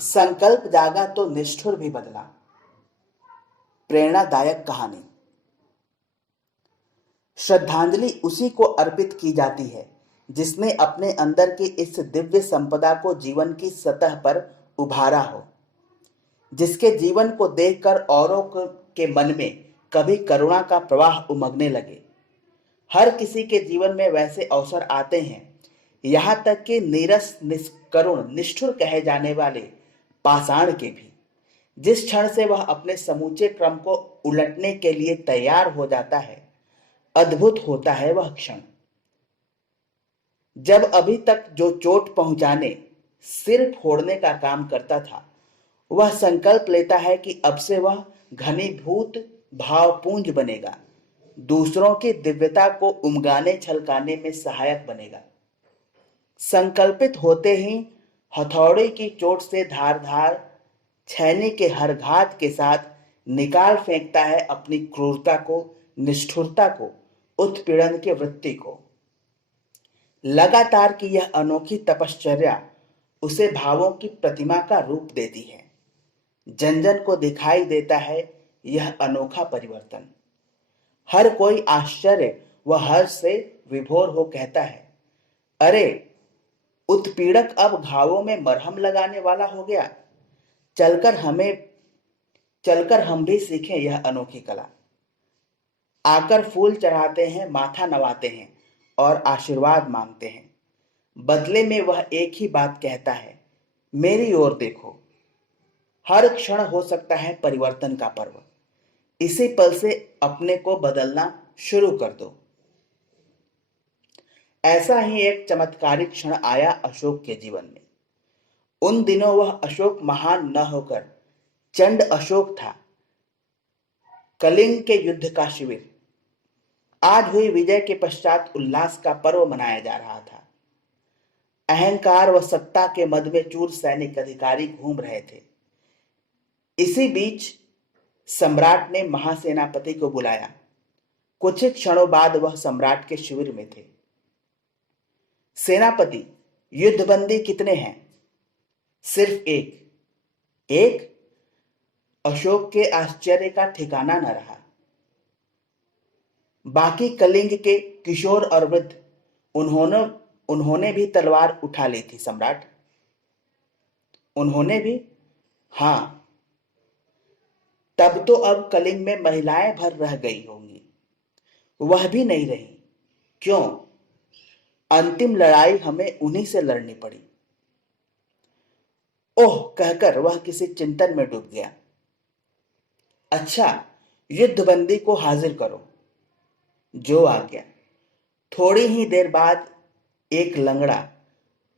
संकल्प जागा तो निष्ठुर भी बदला। प्रेरणादायक कहानी। श्रद्धांजलि उसी को अर्पित की जाती है जिसने अपने अंदर की इस दिव्य संपदा को जीवन की सतह पर उभारा हो, जिसके जीवन को देखकर औरों के मन में कभी करुणा का प्रवाह उमगने लगे। हर किसी के जीवन में वैसे अवसर आते हैं, यहाँ तक कि नीरस, निष्करुण, निष्ठुर कहे जाने वाले पाषाण के भी। जिस क्षण से वह अपने समूचे क्रम को उलटने के लिए तैयार हो जाता है, अद्भुत होता है वह क्षण। जब अभी तक जो चोट पहुंचाने, सिर फोड़ने का काम करता था, वह संकल्प लेता है कि अब से वह घनीभूत भावपुंज बनेगा, दूसरों की दिव्यता को उमगाने छलकाने में सहायक बनेगा। संकल्पित होते ही हथौड़े की चोट से धारदार छैनी के हर घात के साथ निकाल फेंकता है अपनी क्रूरता को, निष्ठुरता को, उत्पीड़न की वृत्ति को। लगातार की यह अनोखी तपश्चर्या उसे भावों की प्रतिमा का रूप देती है। जन जन को दिखाई देता है यह अनोखा परिवर्तन। हर कोई आश्चर्य व हर्ष से विभोर हो कहता है, अरे उत्पीड़क अब घावों में मरहम लगाने वाला हो गया। चलकर हम भी सीखें यह अनोखी कला। आकर फूल चढ़ाते हैं, माथा नवाते हैं और आशीर्वाद मांगते हैं। बदले में वह एक ही बात कहता है, मेरी ओर देखो। हर क्षण हो सकता है परिवर्तन का पर्व। इसी पल से अपने को बदलना शुरू कर दो। ऐसा ही एक चमत्कारिक क्षण आया अशोक के जीवन में। उन दिनों वह अशोक महान न होकर चंड अशोक था। कलिंग के युद्ध का शिविर। आज हुई विजय के पश्चात उल्लास का पर्व मनाया जा रहा था। अहंकार व सत्ता के मद में चूर सैनिक अधिकारी घूम रहे थे। इसी बीच सम्राट ने महासेनापति को बुलाया। कुछ ही क्षणों बाद वह सम्राट के शिविर में थे। सेनापति, युद्धबंदी कितने हैं? सिर्फ एक। एक? अशोक के आश्चर्य का ठिकाना न रहा। बाकी कलिंग के किशोर और वृद्ध, उन्होंने भी तलवार उठा ली थी सम्राट। उन्होंने भी? हाँ। तब तो अब कलिंग में महिलाएं भर रह गई होंगी। वह भी नहीं रही। क्यों? अंतिम लड़ाई हमें उन्हीं से लड़नी पड़ी। ओह कहकर वह किसी चिंतन में डूब गया। अच्छा, युद्धबंदी को हाजिर करो। जो आ गया। थोड़ी ही देर बाद एक लंगड़ा,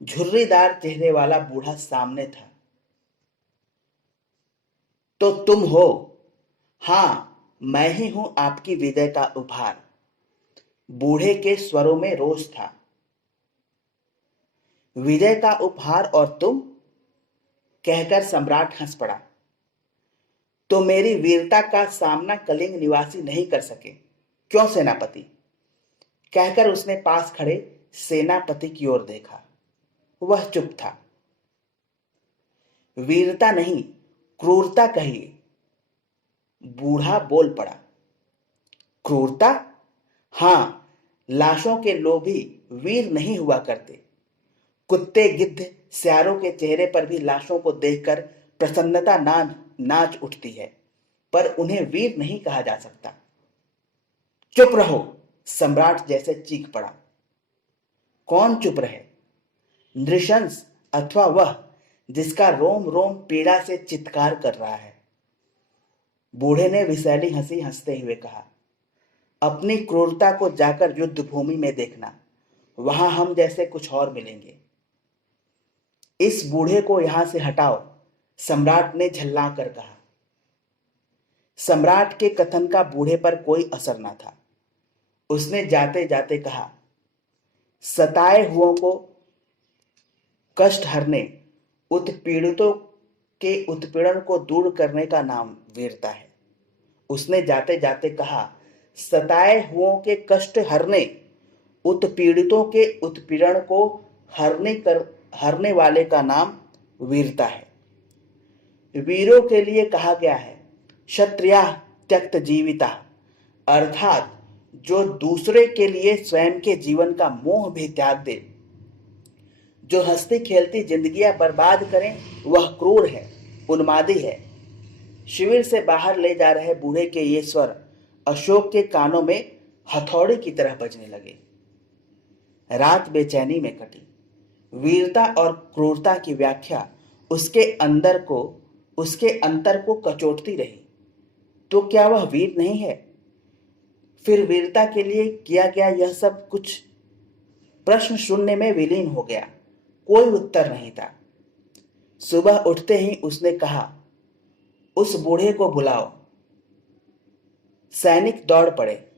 झुर्रीदार चेहरे वाला बूढ़ा सामने था। तो तुम हो? हाँ, मैं ही हूं आपकी विजय का उपहार। बूढ़े के स्वरों में रोष था। विजय का उपहार और तुम? कहकर सम्राट हंस पड़ा। तो मेरी वीरता का सामना कलिंग निवासी नहीं कर सके। क्यों सेनापति? कहकर उसने पास खड़े सेनापति की ओर देखा। वह चुप था। वीरता नहीं, क्रूरता कहिए। बूढ़ा बोल पड़ा। क्रूरता? हाँ, लाशों के लोभी वीर नहीं हुआ करते। कुत्ते, गिद्ध, सियारों के चेहरे पर भी लाशों को देखकर प्रसन्नता नाच उठती है, पर उन्हें वीर नहीं कहा जा सकता। चुप रहो, सम्राट जैसे चीख पड़ा। कौन चुप रहे? नृशंस अथवा वह जिसका रोम रोम पीड़ा से चित्कार कर रहा है? बूढ़े ने विषैली हंसी हंसते हुए कहा, अपनी क्रूरता को जाकर युद्ध भूमि में देखना, वहां हम जैसे कुछ और मिलेंगे। इस बूढ़े को यहां से हटाओ, सम्राट ने झल्ला कर कहा। सम्राट के कथन का बूढ़े पर कोई असर न था। उसने जाते जाते कहा, सताए हुओं को कष्ट हरने, उत्पीड़ितों के उत्पीड़न को दूर करने का नाम वीरता है। उसने जाते जाते कहा, सताए हुओं के कष्ट हरने, उत्पीड़ितों के उत्पीड़न को हरने वाले का नाम वीरता है। वीरों के लिए कहा गया है क्षत्रिया त्यक्त जीविता, अर्थात जो दूसरे के लिए स्वयं के जीवन का मोह भी त्याग दे, जो हंसती खेलती जिंदगियां बर्बाद करें, वह क्रूर है, उन्मादी है। शिविर से बाहर ले जा रहे बूढ़े के ये स्वर अशोक के कानों में हथौड़े की तरह बजने लगे। रात बेचैनी में कटी। वीरता और क्रूरता की व्याख्या उसके अंतर को कचोटती रही। तो क्या वह वीर नहीं है? फिर वीरता के लिए किया गया यह सब कुछ? प्रश्न शून्य में विलीन हो गया। कोई उत्तर नहीं था। सुबह उठते ही उसने कहा, उस बूढ़े को बुलाओ। सैनिक दौड़ पड़े।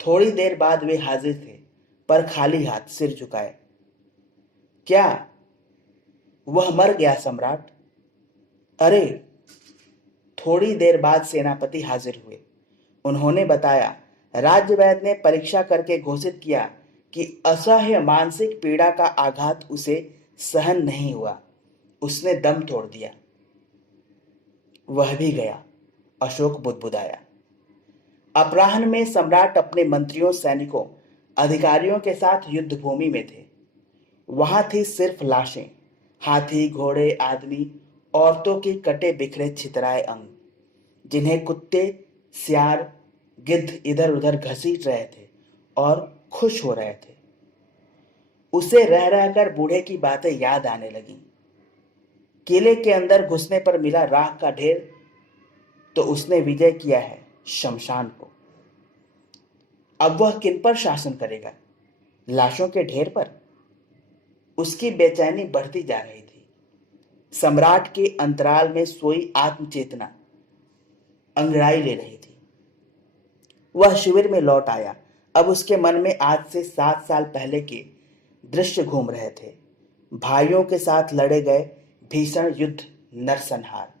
थोड़ी देर बाद वे हाजिर थे, पर खाली हाथ, सिर झुकाए। क्या वह मर गया सम्राट? अरे! थोड़ी देर बाद सेनापति हाजिर हुए। उन्होंने बताया, राज्यवैद्य ने परीक्षा करके घोषित किया कि असह्य मानसिक पीड़ा का आघात उसे सहन नहीं हुआ। उसने दम तोड़ दिया। वह भी गया। अशोक बुदबुदाया। अपराह्न में सम्राट अपने मंत्रियों, सैनिकों, अधिकारियों के साथ युद्ध भूमि में थे। वहां थी सिर्फ लाशें, हाथी, घोड़े, आदमी, औरतों की कटे बिखरे छितराए अंग, जिन्हें कुत्ते, सियार, गिद्ध इधर उधर घसीट रहे थे और खुश हो रहे थे। उसे रह रहकर बूढ़े की बातें याद आने लगीं। किले के अंदर घुसने पर मिला राख का ढेर, तो उसने विजय किया है शमशान को। अब वह किन पर शासन करेगा? लाशों के ढेर पर? उसकी बेचैनी बढ़ती जा रही थी। सम्राट के अंतराल में सोई आत्मचेतना अंगड़ाई ले रही थी। वह शिविर में लौट आया। अब उसके मन में आज से 7 साल पहले के दृश्य घूम रहे थे। भाइयों के साथ लड़े गए भीषण युद्ध, नरसंहार,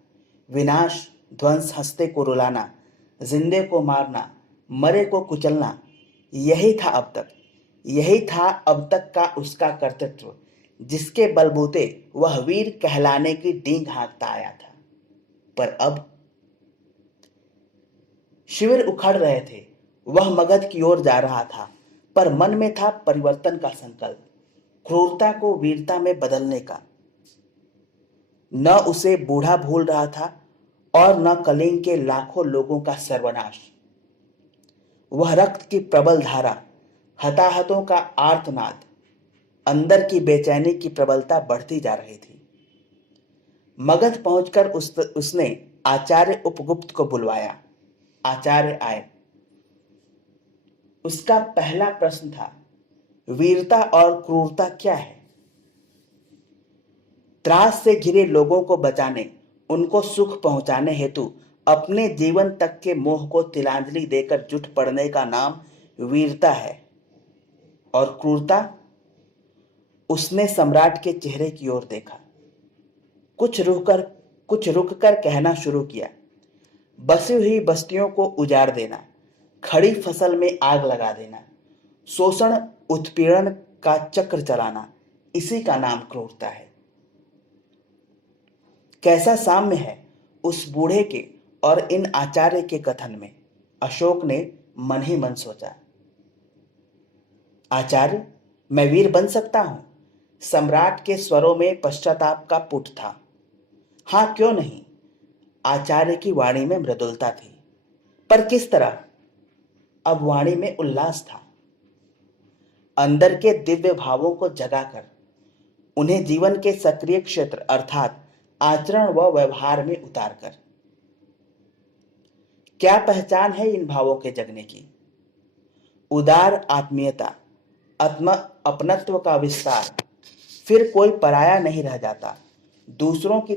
विनाश, ध्वंस, हंसते को रुलाना, जिंदे को मारना, मरे को कुचलना। यही था अब तक का उसका कर्तृत्व, जिसके बलबूते वह वीर कहलाने की डींग हाँकता आया था। पर अब शिविर उखड़ रहे थे। वह मगध की ओर जा रहा था, पर मन में था परिवर्तन का संकल्प, क्रूरता को वीरता में बदलने का। न उसे बूढ़ा भूल रहा था और न कलिंग के लाखों लोगों का सर्वनाश। वह रक्त की प्रबल धारा, हताहतों का आर्तनाद, अंदर की बेचैनी की प्रबलता बढ़ती जा रही थी। मगध पहुंचकर उसने आचार्य उपगुप्त को बुलवाया। आचार्य आए। उसका पहला प्रश्न था, वीरता और क्रूरता क्या है? त्रास से घिरे लोगों को बचाने, उनको सुख पहुंचाने हेतु अपने जीवन तक के मोह को तिलांजलि देकर जुट पड़ने का नाम वीरता है। और क्रूरता? उसने सम्राट के चेहरे की ओर देखा। कुछ रुककर कहना शुरू किया, बसी हुई बस्तियों को उजाड़ देना, खड़ी फसल में आग लगा देना, शोषण उत्पीड़न का चक्र चलाना, इसी का नाम क्रूरता है। कैसा साम्य है उस बूढ़े के और इन आचार्य के कथन में, अशोक ने मन ही मन सोचा। आचार्य, मैं वीर बन सकता हूं? सम्राट के स्वरों में पश्चाताप का पुट था। हाँ, क्यों नहीं? आचार्य की वाणी में मृदुलता थी। पर किस तरह? अब वाणी में उल्लास था। अंदर के दिव्य भावों को जगाकर, उन्हें जीवन के सक्रिय क्षेत्र अर्थात आचरण व व्यवहार में उतारकर। क्या पहचान है इन भावों के जगने की? उदार आत्मीयता, अपनत्व का विस्तार। फिर कोई पराया नहीं रह जाता। दूसरों की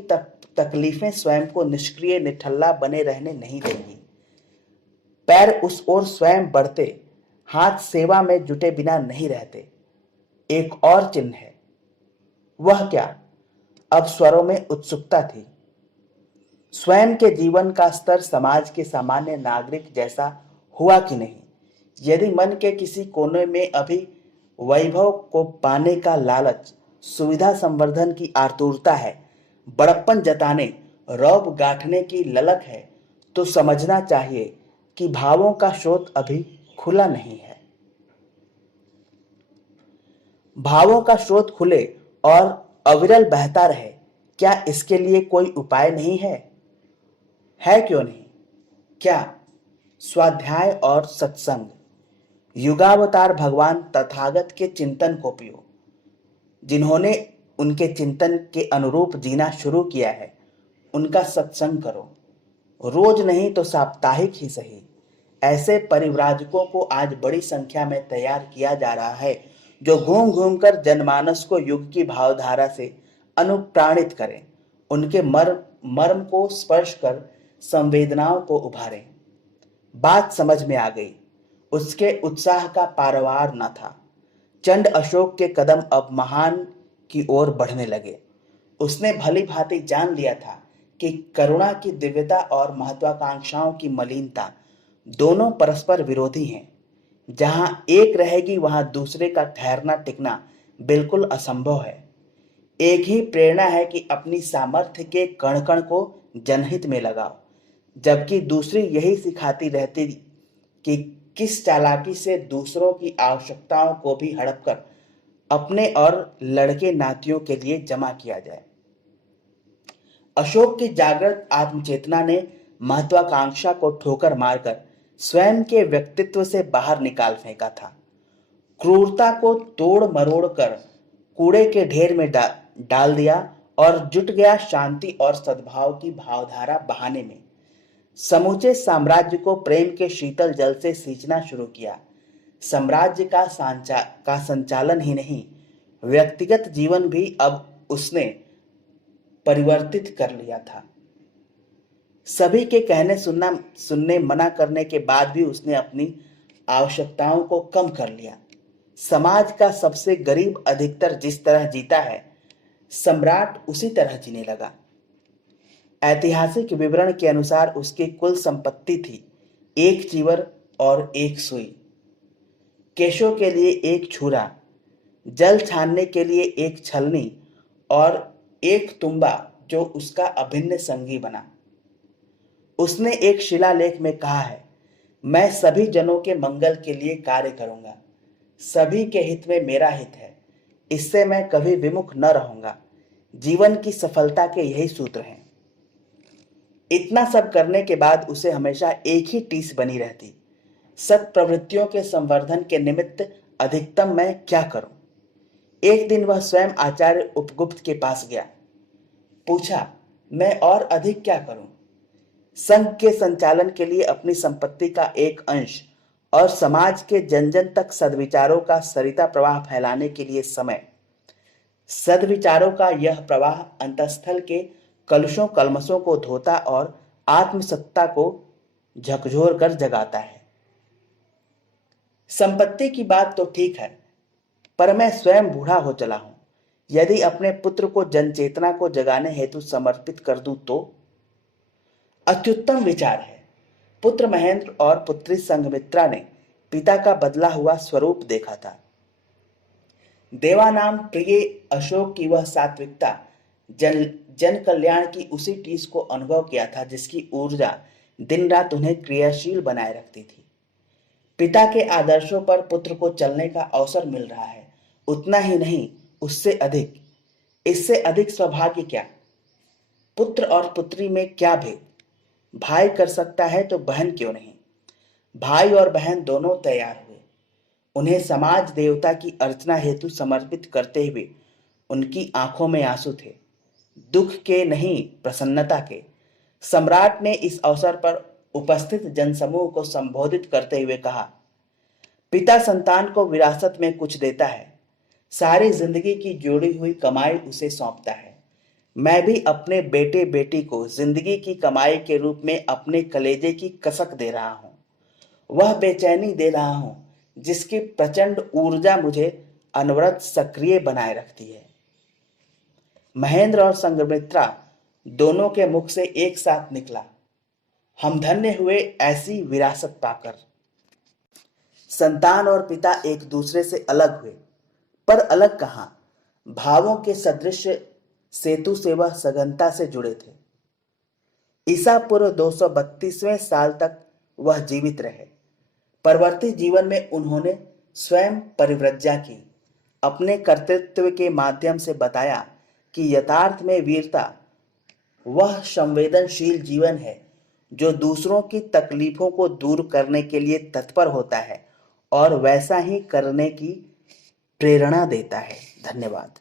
तकलीफें स्वयं को निष्क्रिय निठल्ला बने रहने नहीं देंगी। पैर उस ओर स्वयं बढ़ते, हाथ सेवा में जुटे बिना नहीं रहते। एक और चिन्ह है। वह क्या? अब स्वरों में उत्सुकता थी। स्वयं के जीवन का स्तर समाज के सामान्य नागरिक जैसा हुआ कि नहीं? यदि मन के किसी कोने में अभी वैभव को पाने का लालच, सुविधा संवर्धन की आतुरता है, बड़प्पन जताने, रौब गांठने की ललक है तो समझना चाहिए कि भावों का स्रोत अभी खुला नहीं है। भावों का स्रोत खुले और अविरल बहता रहे, क्या इसके लिए कोई उपाय नहीं है? है क्यों नहीं? क्या? स्वाध्याय और सत्संग। युगावतार भगवान तथागत के चिंतन को पियो। जिन्होंने उनके चिंतन के अनुरूप जीना शुरू किया है, उनका सत्संग करो। रोज नहीं तो साप्ताहिक ही सही। ऐसे परिव्राजकों को आज बड़ी संख्या में तैयार किया जा रहा है जो घूम घूम कर जनमानस को युग की भावधारा से अनुप्राणित करें, उनके मर्म को स्पर्श कर संवेदनाओं को उभारें। बात समझ में आ गई। उसके उत्साह का पारवार न था। चंड अशोक के कदम अब महान की ओर बढ़ने लगे। उसने भली भांति जान लिया था कि करुणा की दिव्यता और महत्वाकांक्षाओं की मलिनता दोनों परस्पर विरोधी हैं। जहां एक रहेगी वहां दूसरे का ठहरना टिकना बिल्कुल असंभव है। एक ही प्रेरणा है कि अपनी सामर्थ्य के कण कण को जनहित में लगाओ, जबकि दूसरी यही सिखाती रहती कि किस चालाकी से दूसरों की आवश्यकताओं को भी हड़प कर अपने और लड़के नातियों के लिए जमा किया जाए। अशोक की जागृत आत्मचेतना ने महत्वाकांक्षा को ठोकर मारकर स्वयं के व्यक्तित्व से बाहर निकाल फेंका था। क्रूरता को तोड़ मरोड़ कर कूड़े के ढेर में डाल दिया और जुट गया शांति और सद्भाव की भावधारा बहाने में। समूचे साम्राज्य को प्रेम के शीतल जल से सींचना शुरू किया। साम्राज्य का संचालन ही नहीं, व्यक्तिगत जीवन भी अब उसने परिवर्तित कर लिया था। सभी के कहने सुनने मना करने के बाद भी उसने अपनी आवश्यकताओं को कम कर लिया। समाज का सबसे गरीब अधिकतर जिस तरह जीता है, सम्राट उसी तरह जीने लगा। ऐतिहासिक विवरण के अनुसार उसकी कुल संपत्ति थी 1 चीवर और 1 सुई, केशों के लिए 1 छुरा, जल छानने के लिए 1 छलनी और 1 तुम्बा जो उसका अभिन्न संगी बना। उसने एक शिलालेख में कहा है, मैं सभी जनों के मंगल के लिए कार्य करूंगा। सभी के हित में मेरा हित है। इससे मैं कभी विमुख न रहूंगा। जीवन की सफलता के यही सूत्र हैं। इतना सब करने के बाद उसे हमेशा एक ही टीस बनी रहती, सत प्रवृत्तियों के संवर्धन के निमित्त अधिकतम मैं क्या करूं। एक दिन वह स्वयं आचार्य उपगुप्त के पास गया। पूछा, मैं और अधिक क्या करूं? संघ के संचालन के लिए अपनी संपत्ति का एक अंश और समाज के जन जन तक सद्विचारों का सरिता प्रवाह फैलाने के लिए समय। सद्विचारों का यह प्रवाह अंतस्थल के कलुषों कलमशों को धोता और आत्मसत्ता को झकझोर कर जगाता है। संपत्ति की बात तो ठीक है, पर मैं स्वयं बूढ़ा हो चला हूं। यदि अपने पुत्र को जनचेतना को जगाने हेतु समर्पित कर दूं तो? अत्युत्तम विचार है। पुत्र महेंद्र और पुत्री संघमित्रा ने पिता का बदला हुआ स्वरूप देखा था। देवानाम प्रिय अशोक की वह सात्विकता, जन कल्याण की उसी टीस को अनुभव किया था जिसकी ऊर्जा दिन रात उन्हें क्रियाशील बनाए रखती थी। पिता के आदर्शों पर पुत्र को चलने का अवसर मिल रहा है। उतना ही नहीं, उससे अधिक, इससे अधिक सौभाग्य क्या? पुत्र और पुत्री में क्या भेद? भाई कर सकता है तो बहन क्यों नहीं? भाई और बहन दोनों तैयार हुए। उन्हें समाज देवता की अर्चना हेतु समर्पित करते हुए उनकी आंखों में आंसू थे, दुख के नहीं प्रसन्नता के। सम्राट ने इस अवसर पर उपस्थित जनसमूह को संबोधित करते हुए कहा, पिता संतान को विरासत में कुछ देता है, सारी जिंदगी की जोड़ी हुई कमाई उसे सौंपता है। मैं भी अपने बेटे बेटी को जिंदगी की कमाई के रूप में अपने कलेजे की कसक दे रहा हूं, वह बेचैनी दे रहा हूं जिसकी प्रचंड ऊर्जा मुझे अनवरत सक्रिय बनाए रखती है। महेंद्र और संघमित्रा दोनों के मुख से एक साथ निकला, हम धन्य हुए ऐसी विरासत पाकर। संतान और पिता एक दूसरे से अलग हुए, पर अलग कहां, भावों के सदृश सेतु से वह सघनता से जुड़े थे। ईसा पूर्व 232वें साल तक वह जीवित रहे। परवर्ती जीवन में उन्होंने स्वयं परिव्रज्या की, अपने कर्तृत्व के माध्यम से बताया कि यथार्थ में वीरता वह संवेदनशील जीवन है जो दूसरों की तकलीफों को दूर करने के लिए तत्पर होता है और वैसा ही करने की प्रेरणा देता है। धन्यवाद।